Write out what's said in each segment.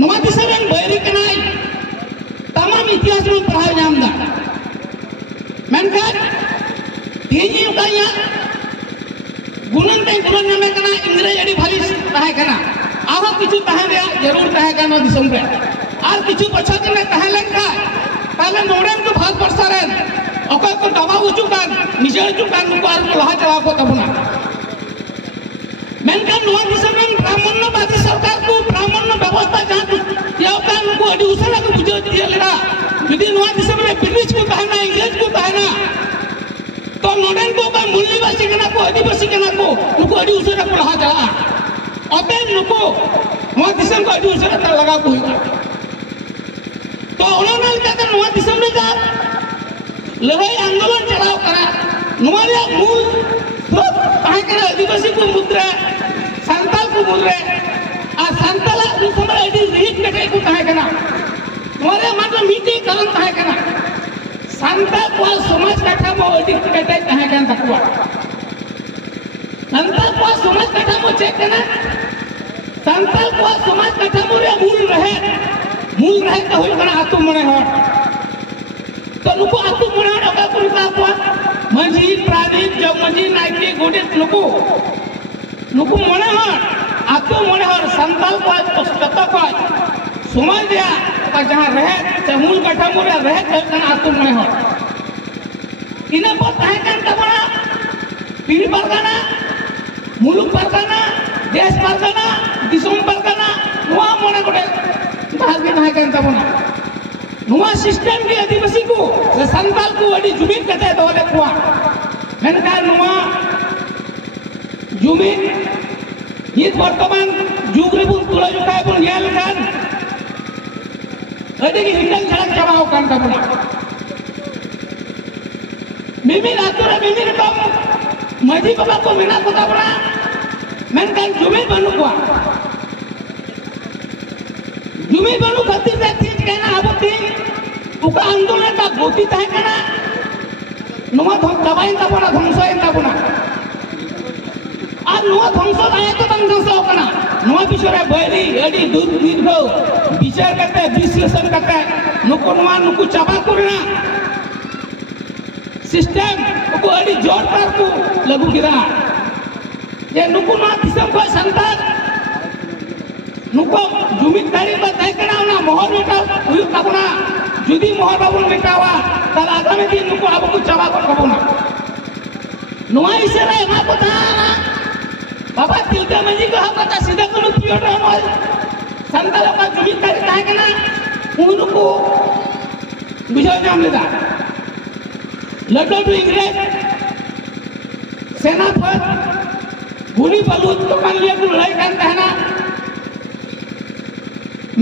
नवा दिशा में बैरी कनाई तमाम इतिहास में पढ़ा जामदा मेनखान तेजी उकाया गुणन में कना इंग्रेज अड़ी भारी तहे कना आहो किछु तहे रे जरूर तहे कना दिसम रे आर किछु पछा कने तहे लेखा ताले नोडेन को भाग परसारेन ओकय को दबा उचुकान निजे उचुकान को आर को लहा चला को तबना मेनखान नवा दिसम में ब्राह्मण्यवादी सरकार को ब्राह्मण्य व्यवस्था जहां यावकान को अड़ी उसला को बुझो दिया लेना यदि नवा दिसम में ब्रिटिश को कहना इंग्लिश को कहना तो नोडेन को का मूल्यवासी कना को आदिवासी कना को उनको अड़ी उसला को लहा चला अबे नुको नवा दिसम को अड़ी उसला तर लगा को तो उन्होंने कहते नवा दिसम में जा लड़ाई आंदोलन चलाओ करा नवा मूल स्रोत कहां करा आदिवासी को मुद्रा संताल को मुद्रा आ संताला उनसमरे अड़ी रीत कटे को कहां करा नवा मतलब मीटिंग करन कहां करा संताल को समाज कथा मो अड़ी कटे कहां करा तकवा संताल को समाज कथा मो चेक करना संताल को समाज कथा मो रे मूल रहे तो हुई कना आतु मने हो तो नुको आतु मने हो का पुरता को मंजी प्रादीप जब मंजी नाइके गोडेत नुको मने हो आतु मने हो संताल को पुस्तक को समाज दिया का जहां रहे ते मूल कथा मो रहे कना आतु मने हो इने पर ताहे कान तबना पीर परगना मुलुक परगना देश परगना दिसोम परगना नुआ मने गोडे भाग में कहां तबना नुआ सिस्टम के आदिवासी को संताल को अड़ी जुमीन कहते हैं दोले कुआ मेनका नुआ जुमीन ये वर्तमान जुग रे बुन तुला जुका बुन येल खान अड़ी की हिंदन झड़क चबाओ कान तबना मिमी रातुरा मिमी कम मजी बाबा को मिना को तबना मेनका जुमीन बनु कुआ जुमीन बनु खातिर चीज कहना आबती उका आंदोलन का गोती तहे कना नुआ दबाइन तबना ध्वंसइन तबना आ नुआ ध्वंस आए तो तंग ध्वंस कना नुआ बिचरे बैरी अडी दूध दीर्घ विचार करते विश्लेषण करते नुको चाबा करना सिस्टम को अडी जोर कर को लागू किरा ये नुको नुआ दिसम को संतान नुको जुमीदारी में तय कना ना मोहर मेटा हुई तबना जुदी मोहर बाबुन मेटावा तब आगामी दिन नुको आबो को चाबा को कबना नुआ इसे रे मा को ताना बाबा तिलका मंजी को हकता सीधा को पियो नो संताल का जुमीदारी तय कना उनको बुझो जाम लेदा लड़ो तो इंग्रेज सेना फौज गोली बारूद तो मान लिया को लड़ाई कर कहना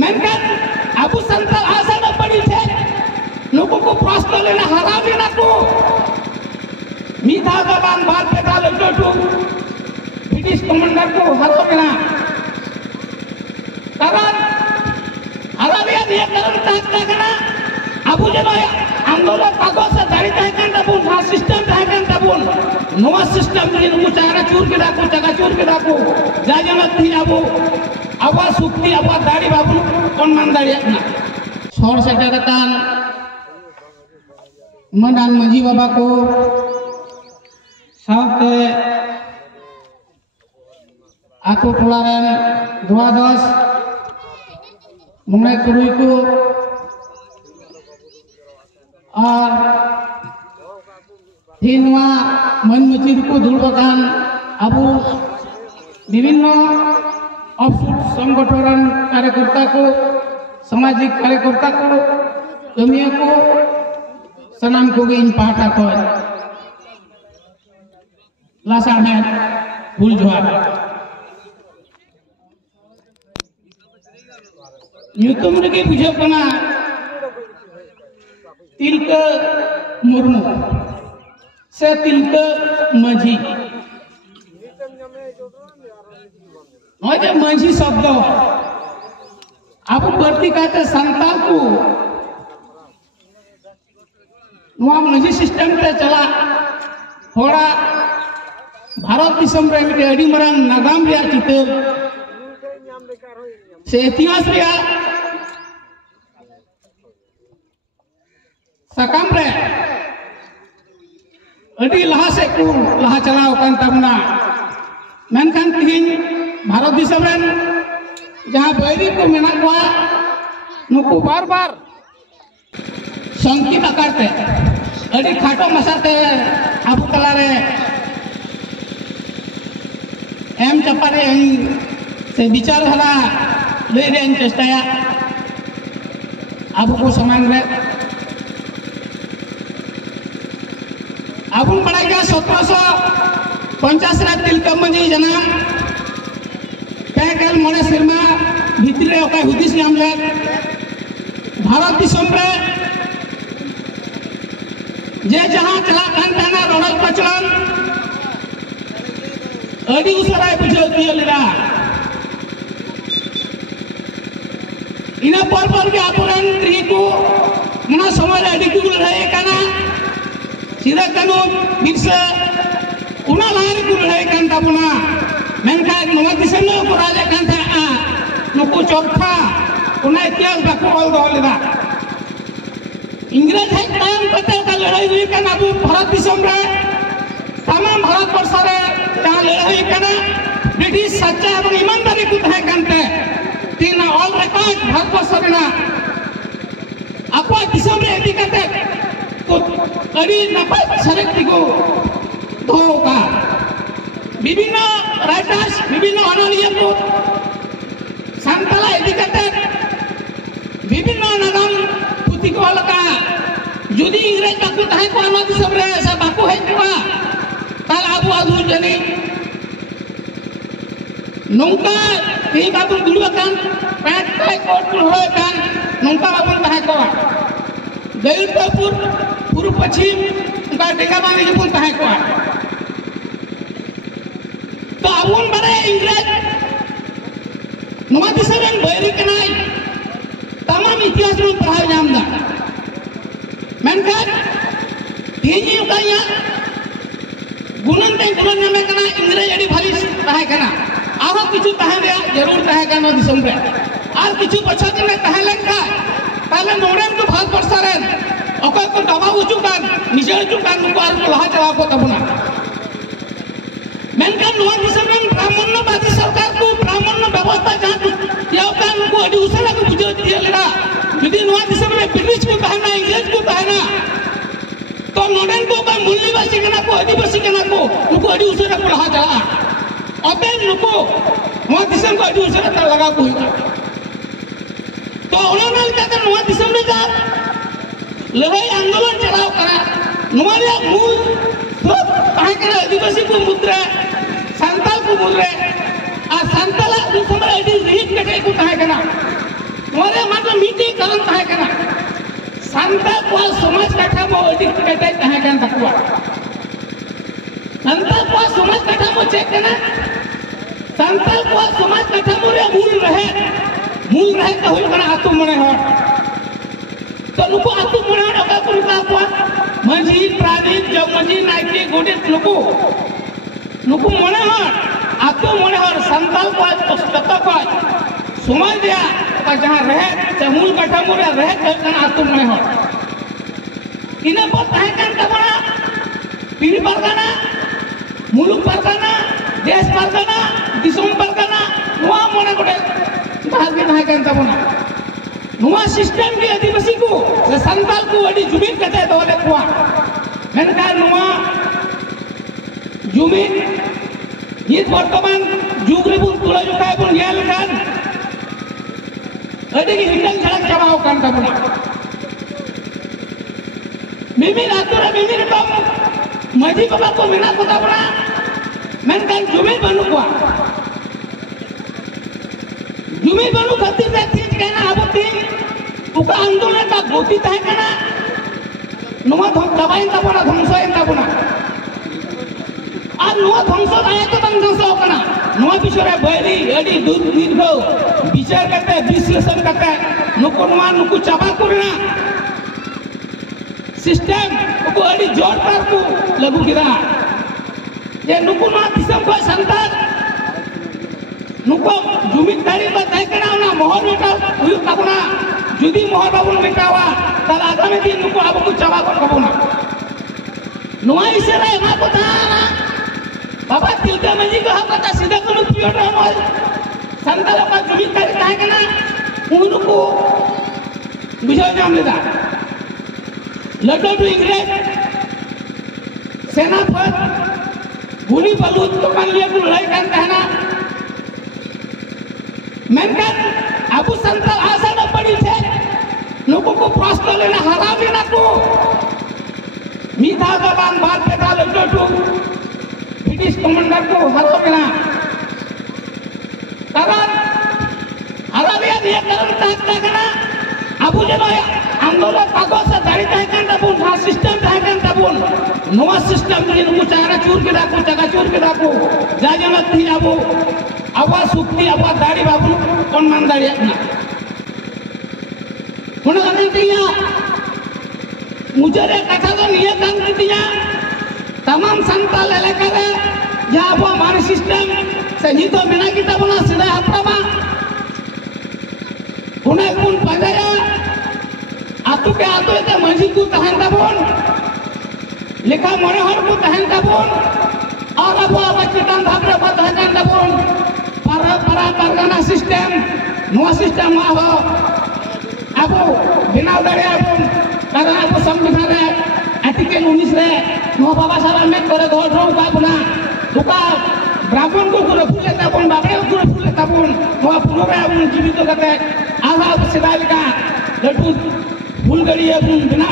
मेनकान अबू संताल आशा न पड़ी थे लोगों को प्रश्न लेना हरा देना को मीठा जबान बात पेटा लड्डो टू ब्रिटिश कमांडर को हरा देना कारण हरा दिया कारण ताकता करना अबू जनो आंदोलन कागज से दाड़ी तय करना बुन हा सिस्टम तय करना बुन नवा सिस्टम के नुको चारा चूर के डाको जगह चूर के डाको जाजना थी अबू आवा सुक्ति आवा दाड़ी बाबू कौन मान दाड़ी अपना छोड़ से डरतान मंडान मंजी बाबा को साथ आको टोलारन द्वादश मुंगई तुरुई को और तीनवा मन मुचिर को धुलबकान अबू विभिन्न संगठन कार्यकर्ता को सामाजिक कार्यकर्ता को कमियों को सनाम को इन पाटा को लासा है फूल जोहार ᱧᱩᱛᱩᱢ ᱨᱮᱜᱮ ᱵᱩᱡᱷᱟᱹᱜ ᱠᱟᱱᱟ ᱛᱤᱞᱠᱟᱹ ᱢᱩᱨᱢᱩ ᱥᱮ ᱛᱤᱞᱠᱟᱹ ᱢᱟᱹᱡᱷᱤ नॉय जे मांझी शब्द अब बढ़ती कहते संताल को नवा मांझी सिस्टम पे चला थोड़ा भारत दिसम रे मिटे अड़ी मरांग नागाम रे चितर से इतिहास रिया सकाम रे अड़ी लहा से को लहा चलाव कान तबना मेनखान तिहिन भारत दिसम रेन जहां बैरी को मेना को नुकु बार बार संकी बकारते अड़ी खाटो मसाते आबू तला रे एम चपारे से विचार हला ले रे चेष्टाया आबू को समान रे आबू बड़ा गया 1750 रे तिलका मंजी जन्म पैगल मोने सिरमा भीतर रे ओका हुदिस नाम ले भारत दिसम रे जे जहां चला कान थाना रोडल पचलन अड़ी उसराय बुझाव दिया लेना इना पर के आपुरन त्री को मना समय अड़ी को रहे काना सीधा कानो बिरसा उना लाइन को रहे कान ताबुना मेनका नवा दिसम नो को राजा कान था नुको चौथा उना इतिहास बाको ऑल दो लेना इंग्रज है टाइम कते का लड़ाई हुई काना अबू भारत दिसम रे तमाम भारत वर्ष रे जहां लड़ाई कना ब्रिटिश सच्चा एवं ईमानदारी को तहे कानते तीन ऑल रिकॉर्ड भारत वर्ष रे ना आपा दिसम रे एदी कते को अड़ी नपाय सरेक दिगो धोका विभिन्न राइटर्स विभिन्न अनलिया को सांतला एदी कते विभिन्न नाम पुथि को लका जुदी इंग्रज बाकु तहे को आमा दिसम रे सा बाकु है को ताल आबू आदू जनी नौका ती बाबू दुलवाकान पैट काय कोट होयकान नौका बाबू तहे को गैरपुर पूर्व पश्चिम का डेगाबानी के तहे को तो आबून बारे इंग्रज नवा दिसरन बैरी कनाई तमाम इतिहास में पढ़ाई जामदा मेनखान तीनी उकाया गुणन ते गुणन में कना इंग्रज अड़ी भारी तहे कना आहो किछु तहे रे जरूर तहे कना दिसम रे आर किछु बच्चा दिन तहे लेका ताले नोरेन को भारत वर्ष रे ओका को दबा उचुकान निजे उचुकान को आर लहा चला को तबना मेनखान नवा दिसम रे ब्राह्मण्यवादी सरकार को ब्राह्मण्य व्यवस्था जहां या का को अड़ी उसला को बुझो दिया लेना यदि नवा दिसम रे ब्रिटिश को तहे ना इंग्रज को तहे ना तो नोडेन को का मूल्यवासी कना को आदिवासी कना को नुको अड़ी उसरा को लहा चला अबे नुको नवा दिसम को अड़ी उसरा त लगा को तो उन्होंने का नवा दिसम में का लड़ाई आंदोलन चलाओ करा नवा रे मूल सब काहे के आदिवासी को मुद्रा संताल को मुद्रा आ संताल उस समय अड़ी रीत कटे को काहे कना नवा मतलब मीटिंग करन काहे कना संता को समाज कथा मो अड़ी कटे काहे कन तकवा संता को समाज कथा मो चेक कना संता को समाज कथा मो रे मूल रहे तो हुई कना आतु मने हो तो नुको आतु मने हो का कुनका को मंजी प्रादीप जब मंजी नाइके गोडे नुको मने हो आतु मने हो संताल को पुस्तक को समाज दिया का जहां रहे ते मूल कथा मो रे रहे कना आतु मने हो इना पर तहे कान तबना पीर परगना मुलुक परगना देश परगना दिसम परगना नुआ मने गोडे भाग में तहे कान तबना नुआ सिस्टम के आदिवासी को से संताल को अड़ी जुमिन कते दोले को मेनका नुआ जुमिन ये वर्तमान जुग रे बुन तुला जुकाय बुन येल कान अड़ी की हिंदन झलक चबाओ कान तबना मिमी रातुरा मिमी कम मजी बाबा को मेना को तबना मेनकान जुमिन बनु को जुमिन बनु खातिर से चीज कहना आबती उका आंदोलन का गोती तहे कना नुआ दबाइन तबना ध्वंसयन तबना आ नुआ ध्वंस आए तो तंग ध्वंस कना नुआ पिछरे बैरी अड़ी दूर दीर्घ विचार करते विश्लेषण करते नुको चाबा करना सिस्टम को अड़ी जोरदार को लागू किया ये नुको ना दिसम को संतान नुको जुमिद दाड़ी बताया ना मोहर मेटा हुई ताबुना जुदी मोहर बाबुन मेटावा ताल आगामी दिन नुको आबो को चावा को कबुना नुआ इसे रे मा को ताना बाबा तिलका मंजी को हम कथा सीधा को पियोर रहमल संताल का जुमिद दाड़ी ताहे ना उनको विजय नाम लेदा लड़ो टू इंग्रेज सेना पर गुली बलूत तो kan lihat dulu lagi kan tahana menkan abu santal asa na padi the लोगों को प्रश्न लेना हरा लेना को मीठा जबान बात बेटा लड़ो टू ब्रिटिश कमांडर को हरा लेना कारण हरा लिया dia कारण tahta kana abu jeno आंदोलन कागज से दाड़ी ताहेkan tabun ha system tahekan tabun नवा सिस्टम के नुको चारा चूर के राखो जगह चूर के राखो जाजना थी आबो आवा सुक्ति आवा दाड़ी बाबू कौन मान दाड़ी अपना कोन गन दिया मुझे रे कथा तो निये गन दिया तमाम संताल इलाका रे या आबो हमारे सिस्टम से ही तो बिना की तबना सीधा हफ्ता उन्हें कौन पजाया आतु के आतु ते मंजी को तहन तबन लिखा मनोहर को तहन तबन और अब चितान भाबरे को तहन तबन para pargana sistem नवा सिस्टम हो अब बिना दरे अब कारण अब संविधान रे आर्टिकल 19 रे नवा बाबा साहब आंबेडकर धर रो बाबुना दुका ब्राह्मण को गुरु फुले तबन बाबरे को गुरु फुले तबन नवा पुनरे अब जीवित करते आहा सिदाल का लटू फुलगड़ी अब बिना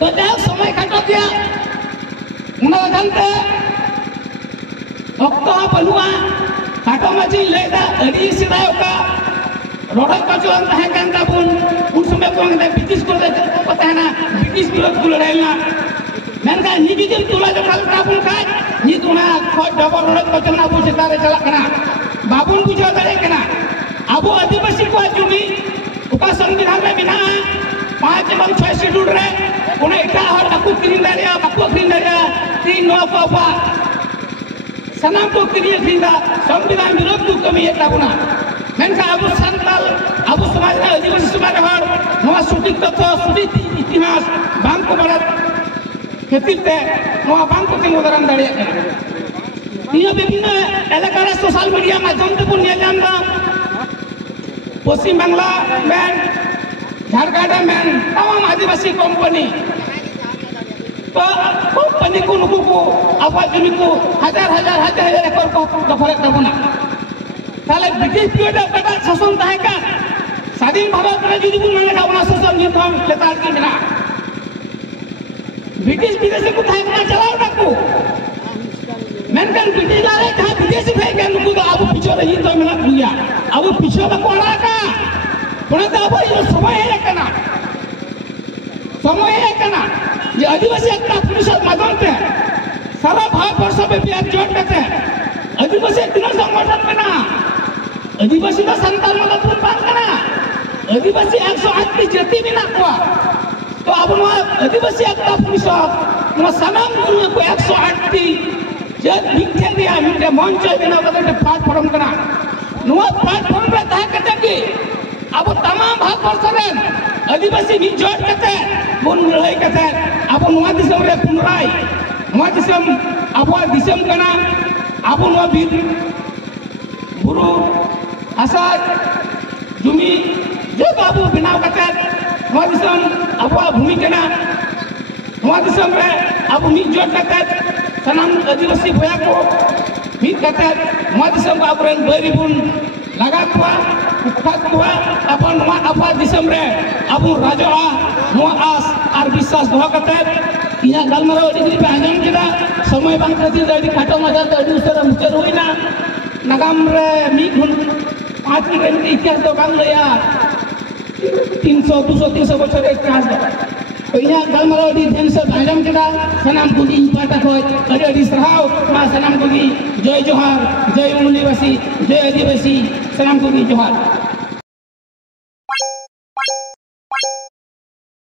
तो जब समय काटो दिया उन्हें जानते वक्त बनुआ काटो मची लेदा अड़ी सिदाय का रोड का जो अंत है कंदा बुन उस समय को अंदर ब्रिटिश को पता है ना ब्रिटिश विरोध को लड़ाईना मैंने कहा नी भी दिन तुला जो कल काबुल का नी तुना खोज डबल रोड को चलना पूछे तारे चला करना बाबुन पूछो तारे करना अब आदिवासी को जुमी उका संविधान में बिना 5 एवं 6 शेड्यूल रे उन्हें इतना हर बाकु किरिंग दारिया बाकु किरिंग दारिया 3 9 पापा सनाम को किरिंग किरिंगा संविधान विरोध को कमी है ताबुना मैंने कहा अब संताल अब समाज में आदिवासी समाज हर नवा सुटिक तत्व सुटिक इतिहास बांग को बड़ा खेती पे नवा बांग को किंग उदाहरण दारिया ये विभिन्न इलाका रे सोशल मीडिया माध्यम से पुण्य जानता पश्चिम बांग्ला में झारखंड में तमाम आदिवासी कंपनी तो कंपनी को नुकु को आवाज जमी को हजार एकड़ को दखल तबना ताले ब्रिटिश पीरियड कटा शासन ताहे का स्वाधीन भारत रे जुदी बुन माने गावना शासन नित हम लेतार के बिना ब्रिटिश विदेशी को थाहे ना चलाओ डाकू मेनकन ब्रिटिश वाले था विदेशी भाई के नुकु तो अब पीछे रही तो मिला भूया अब पीछे में कोड़ा का कोने तो अब ये समय है कना ये आदिवासी एकता परिषद माध्यम से सारा भारतवर्ष में भी एकजुट करते हैं आदिवासी तीनों संगठन में ना आदिवासी का संताल में तो बात करना आदिवासी 108 की जाति में ना हुआ तो अब वहाँ आदिवासी एकता परिषद वहाँ सनाम गुरु को 108 की जब मिट्टे दिया मिट्टे मंच बिना बदलते प्लेटफॉर्म करना नवा प्लेटफॉर्म पे तय करते कि अब तमाम भारतवर्ष में आदिवासी भी जोड़ करते बुन लड़ाई करते अब नवा दिसम रे पुनराय नवा दिसम अब दिसम करना अब नवा भी गुरु आसाद जुमी जो बाबू बिना करते नवा दिसम अब भूमि करना नवा दिसम रे अब मी जोड़ करते सनाम आदिवासी भैया को मीत करते नवा दिसम का अपरेन बरी बुन लगा हुआ उखात हुआ अपन नवा अपा दिसम रे अब राजा नवा आस और विश्वास दोहा करते यहाँ गलमराव डिग्री पे आंजम किदा समय बांग खातिर दाड़ी खाटो मजा दाड़ी उसरा मुचर होई ना नगाम रे मी घुन 5 मिनट के इतिहास तो बांग लिया 300 200 300 बछर इतिहास तो यहाँ गलमराव डी ध्यान से आंजम किदा सनाम कुगी पाटा को अड़ी सराव मा सनाम कुगी जय जोहार जय मुनिवासी जय आदिवासी सनाम कुगी जोहार